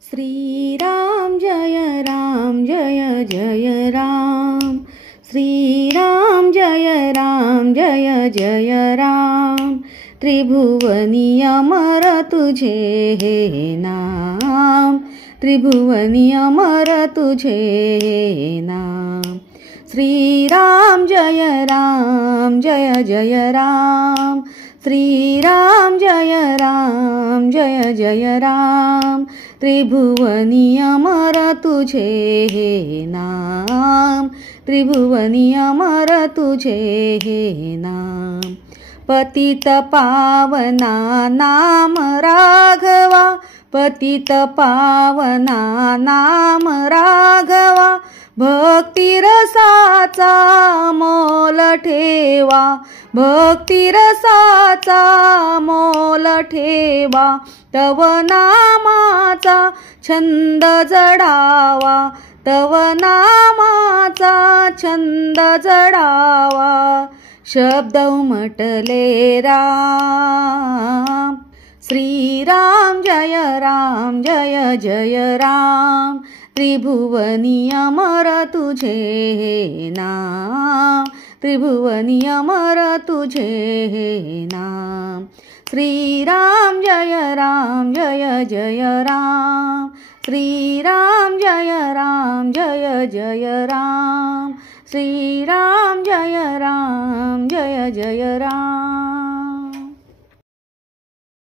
श्रीराम जय जय राम। श्रीराम जय जय राम। त्रिभुवनी अमर तुझे हे नाम। त्रिभुवनी अमर तुझे हे नाम। श्रीराम जय जय राम। श्रीराम जय जय राम। त्रिभुवनी अमर तुझे हे नाम। त्रिभुवनी अमर तुझे हे नाम। पतित पावना नाम राघवा। पतित पावना नाम राघवा। भक्ती रसाचा मोल ठेवा। भक्ती रसाचा मोल ठेवा। तव नामाचा छंद जडावा। तव नामाचा छंद जडावा। शब्द उमटले राम। श्रीराम जय जय राम। त्रिभुवनी अमर तुझे हे नाम। त्रिभुवनी अमर तुझे हे नाम। श्रीराम जय जय राम। श्रीराम जय जय राम। श्रीराम जय जय राम।